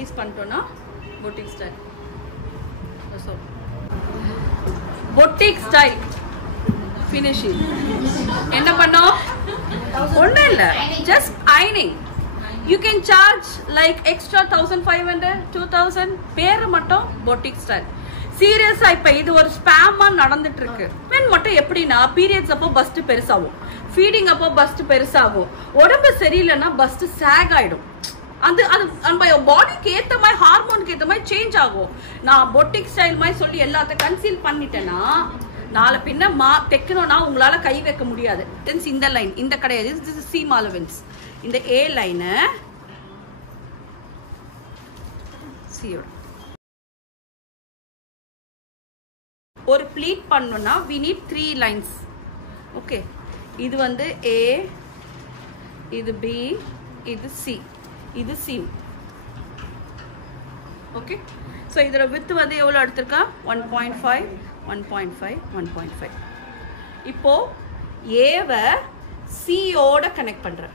Release பண்ணிட்டோம்னா boutique style. So boutique style finishing என்ன பண்ணோம்? ஒன்றும் இல்லை, ஜஸ்ட் அயனிங். You can charge like extra 1500 2000 பேர் மட்டும் பொட்டிக் ஸ்டைல். சீரியஸா இப்ப இது ஒரு ஸ்பேமா நடந்துட்டு இருக்கு. பெண் மட்டும் எப்படின்னா பீரியட்ஸ் அப்போ பஸ்ட் பெருசாகும், ஃபீடிங் அப்போ பஸ்ட் பெருசாகும், உடம்பு சரியில்லைன்னா பஸ்ட் சேக் ஆயிடும். அது அது நம்ம பாடிக்கு ஏற்ற மாதிரி ஹார்மோனுக்கு ஏற்ற மாதிரி சேஞ்ச் ஆகும். நான் பொட்டிக் ஸ்டைல் மாதிரி சொல்லி எல்லாத்தையும் கன்சீல் பண்ணிட்டேன்னா நாளை பின்ன தைக்கணும்னா உங்களால கை வைக்க முடியாது. இந்த லைன் இந்த கிடையாது, சீம் அலவன்ஸ். இந்த ஏ லைனை சியோட ஒரு ப்ளீட் பண்ணணும்னா we need 3 lines. ஓகே, இது வந்து A, இது B, இது C, இது சீம். ஓகே, ஸோ இதோட வித் வந்து எவ்வளோ எடுத்திருக்கா? 1.5 1.5 1.5. இப்போ ஏவை சியோட கனெக்ட் பண்றேன்.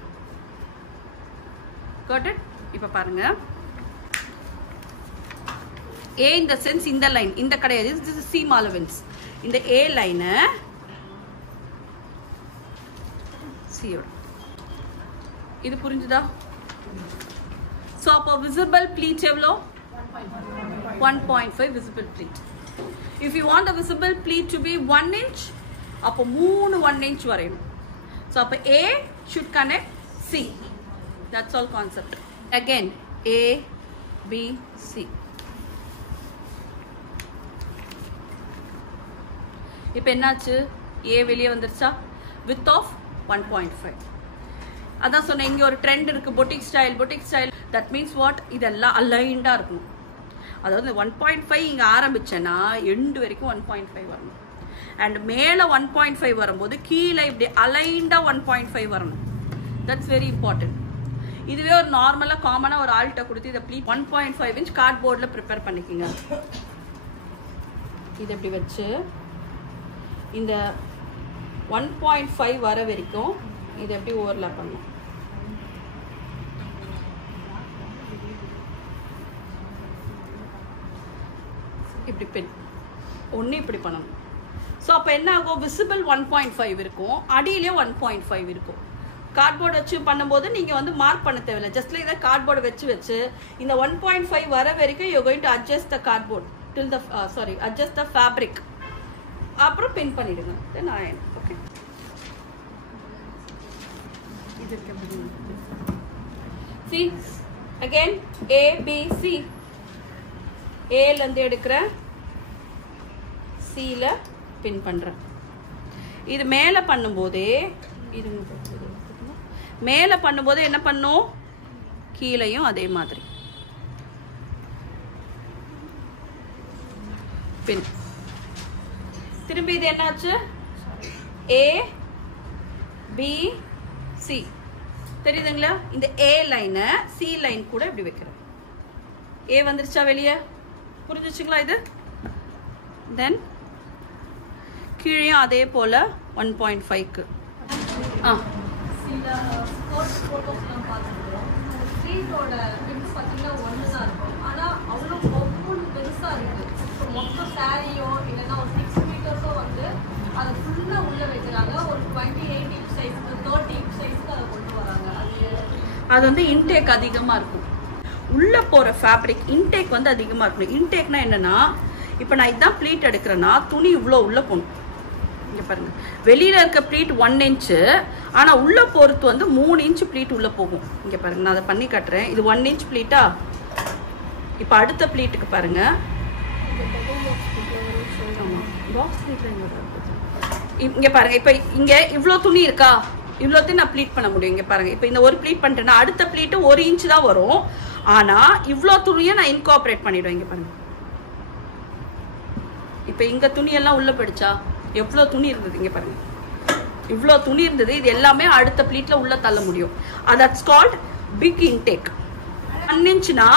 Got it? இப்போ பாருங்க, A in the sense இந்த லைன் இந்த கிடையாது, this is seam allowance. இந்த A லைனை சியோட. இது புரிஞ்சுதா? ஸோ அப்போ விசிபிள் ப்ளீட் எவ்வளோ? 1.5 visible pleat. If you want the visible pleat to be 1 inch, அப்போ 3 1 inch வரையும். So அப்போ A should connect C. That's all concept. Again A, B, C. இப்போ என்னாச்சு? A வெளியே வந்துருச்சா? Width of 1.5. அதான் சொன்னேன், இங்கே ஒரு ட்ரெண்ட் இருக்கு boutique style. Boutique style that means what? இதெல்லாம் அலைண்டாக இருக்கும். அதாவது 1.5 இங்கே ஆரம்பிச்சேன்னா எண்டு வரைக்கும் 1.5 வரணும். அண்ட் மேலே 1.5 வரும்போது கீழே இப்படி அலைண்டாக 1.5 வரணும். That's very important. இதுவே ஒரு நார்மலாக காமனாக ஒரு ஆல்ட்டை கொடுத்து இதை ப்ளீட் 1.5 inch கார்ட்போர்டில் ப்ரிப்பேர் பண்ணிக்கோங்க. இது எப்படி வச்சு இந்த 1.5 வர வரைக்கும் இதை எப்படி ஓவர்லாப் பண்ணணும். இப்படி பென் ஒன்று இப்படி பண்ணணும். ஸோ அப்போ என்ன ஆகும்? விசிபிள் 1.5 இருக்கும், அடியிலே 1.5 இருக்கும். கார்ட்போர்டு வச்சு பண்ணும்போது நீங்கள் வந்து மார்க் பண்ண தேவையில்லை. ஜஸ்ட்ல இதை கார்ட்போர்டு வச்சு இந்த 1.5 வர வரைக்கும் you going to adjust the cardboard till the adjust the fabric. அப்புறம் பின் பண்ணிடுங்க. தென் அயன். ஓகே, இது see again A B C. ஏலேருந்து எடுக்கிறேன், சியில் பின் பண்ணுறேன். இது மேலே பண்ணும்போதே இது மேலே பண்ணும்போது என்ன பண்ணும்? கீழையும் அதே மாதிரி பின். திரும்பி இது என்னாச்சு? A B C. தெரியுதுங்களா? இந்த A லைனை C லைன் கூட இப்படி வைக்கிறேன். A வந்துருச்சா வெளியே? புரிஞ்சிச்சுங்களா? இது தென் கீழேயும் அதே போல் 1.5க்கு. சில ஸ்கர்ட் ஃபோட்டோஸ்லாம் பார்த்துருக்கோம். ஸ்ட்ரீட்டோட பின்ஸ் பார்த்தீங்கன்னா ஒன்று தான் இருக்கும், ஆனால் அவ்வளோ ஒவ்வொன்று பெருசாக இருக்குது. இப்போ மொத்தம் சாரியோ இல்லைன்னா ஒரு 6 மீட்டர்ஸோ வந்து அதை ஃபுல்லாக உள்ளே வைக்கிறாங்க. ஒரு 28 inch சைஸ்க்கு 30 inch சைஸ்க்கு அதை கொண்டு வராங்க. அது வந்து இன்டேக் அதிகமாக இருக்கும். உள்ளே போகிற ஃபேப்ரிக் இன்டேக் வந்து அதிகமாக இருக்கணும். இன்டேக்னா என்னென்னா, இப்போ நான் இதுதான் ப்ளீட் எடுக்கிறேன்னா துணி இவ்வளோ உள்ளே போகணும். இங்கே பாருங்கள், வெளியில் இருக்க ப்ளீட் 1 inch, ஆனால் உள்ளே போகிறது வந்து 3 inch ப்ளீட் உள்ளே போகும். இங்கே பாருங்கள், நான் அதை பண்ணி காட்டுறேன். இது 1 inch ப்ளீட்டா? இப்போ அடுத்த ப்ளீட்டுக்கு பாருங்கள். இங்கே பாருங்கள், இப்போ இங்கே இவ்வளோ துணி இருக்கா? இவ்வளோத்தையும் நான் ப்ளீட் பண்ண முடியும். இங்கே பாருங்கள், இப்போ இந்த ஒரு ப்ளீட் பண்ணிட்டேன்னா அடுத்த ப்ளீட்டு 1 inch தான் வரும். ஆனால் இவ்வளோ துணியை நான் இன்கார்பரேட் பண்ணிவிடுவேன். இங்கே பாருங்கள், இப்போ இங்கே துணியெல்லாம் உள்ளே போயிடுச்சா? எவ்வளோ துணி இருந்தது? இங்கே பாருங்கள், இவ்வளோ துணி இருந்தது. இது எல்லாமே அடுத்த ப்ளீட்டில் உள்ளே தள்ள முடியும். That's called big intake. 1 inchனா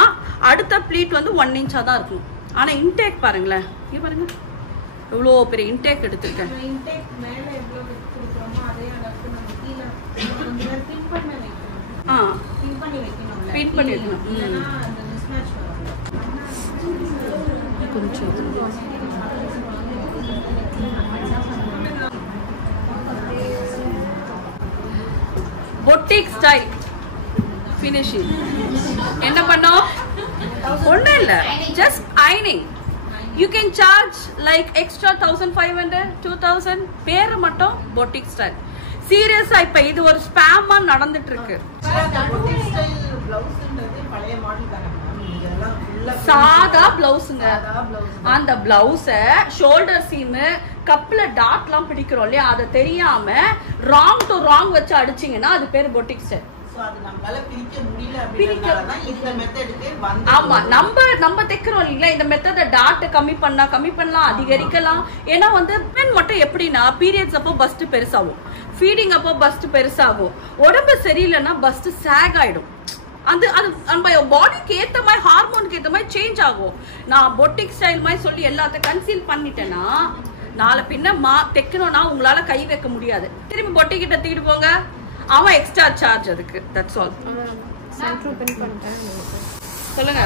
அடுத்த ப்ளீட் வந்து 1 inch தான் இருக்கும். ஆனால் இன்டேக் பாருங்களேன், இங்கே பாருங்கள் எவ்வளோ பெரிய இன்டேக் எடுத்துருக்கேன். இன்டேக் மேலே எவ்வளோ கொடுக்குறோமோ அதே அளவுக்கு நம்ம கீழே பின் பண்ணி வைக்கணும். பின் பண்ணி வைக்கணும். இல்லைன்னா அந்த மிஸ்மேட்ச் வரும். கொஞ்சம் பொட்டிக் ஸ்டைல் ஃபினிஷிங். என்ன பண்ணோம்? ஒன்றும் இல்லை, ஜஸ்ட் அயனிங். You can charge like extra 1500 2000 பேர் மட்டும் பொட்டிக் ஸ்டைல். சீரியஸா இப்ப இது ஒரு ஸ்பேமா நடந்துட்டு இருக்கு. சாதா பிளவுஸ்ங்க. அந்த பிளவுஸ ஷோல்டர் சீம் கப்ல டாட்லாம் பிடிக்கிறோம் இல்லையா, அதை தெரியாம ராங் டு ராங் வச்சு அடிச்சீங்கன்னா அது பேர் பொட்டிக் ஸ்டைல். ஆமா, நம்ம தைக்கிறோம் இல்லைங்களா, இந்த மெத்தட டாட் கம்மி பண்ணலாம், அதிகரிக்கலாம். ஏன்னா வந்து பெண் மட்டும் எப்படின்னா பீரியட்ஸ் அப்போ பஸ்ட் பெருசாகும், ஃபீடிங் அப்போ பஸ்ட் பெருசாகும், உடம்பு சரியில்லைன்னா பஸ்ட் சேக் ஆயிடும். அது நம்ம பாடிக்கு ஏத்த மாதிரி ஹார்மோனுக்கு ஏத்த மாதிரி சேஞ்ச் ஆகும். நான் பொட்டிக் ஸ்டைல் மாதிரி சொல்லி எல்லாத்தையும் கன்சீல் பண்ணிட்டேன்னா நாளை பின்ன தைக்கணும்னா உங்களால கை வைக்க முடியாது. திரும்பி பொட்டிக் கிட்ட தூக்கிட்டு போங்க, அவன் எக்ஸ்ட்ரா சார்ஜ் அதுக்கு. That's all. சொல்லுங்க.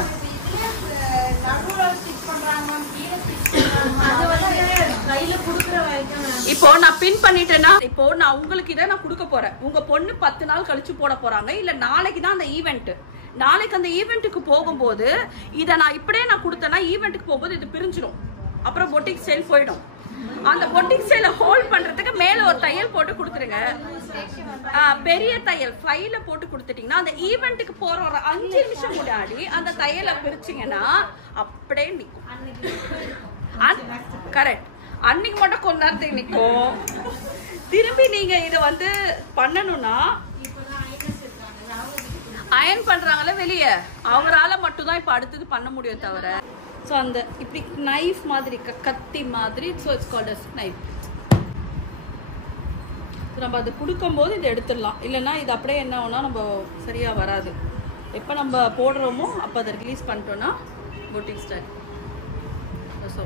இப்போ நான் பின் பண்ணிட்டேன்னா, இப்போ நான் உங்களுக்கு இதை நான் கொடுக்க போறேன். உங்க பொண்ணு 10 நாள் கழிச்சு போட போறாங்க, இல்ல நாளைக்கு தான் அந்த ஈவெண்ட். நாளைக்கு அந்த ஈவெண்ட்டுக்கு போகும்போது இதை நான் இப்படியே நான் கொடுத்தேன்னா ஈவெண்ட்டுக்கு போகும்போது இது பிரிஞ்சிடும், அப்புறம் பொட்டிக் ஸ்டைல் போயிடும். அந்த பொட்டிக் ஸ்டைல ஹோல்ட் பண்றதுக்கு மேல ஒரு தையல் போட்டு கொடுத்துருங்க. பெரிய தையல் ஃபைல போட்டு கொடுத்துட்டீங்கன்னா அந்த ஈவெண்ட்டுக்கு போற ஒரு 5 நிமிஷம் முன்னாடி அந்த தையலை பிரிச்சிங்கன்னா அப்படியே நிற்கும். கரெக்ட். அன்னைக்கு மட்டும் கொஞ்ச நேரத்துக்கு நிற்கும். திரும்பி நீங்க இதை வந்து பண்ணணும்னா அயன் பண்றாங்கல்ல வெளியே, அவரால மட்டும் தான் இப்ப அடுத்தது பண்ண முடியும் தவிர. ஸோ அந்த இப்படி நைஃப் மாதிரி கத்தி மாதிரி, so it's called as knife. நம்ம அது கொடுக்கும்போது இதை எடுத்துடலாம், இல்லைன்னா இது அப்படியே என்ன ஆகும்னா நம்ம சரியாக வராது. எப்போ நம்ம போடுறோமோ அப்போ அதை ரிலீஸ் பண்ணிட்டோன்னா பொட்டிக் ஸ்டைல். ஸோ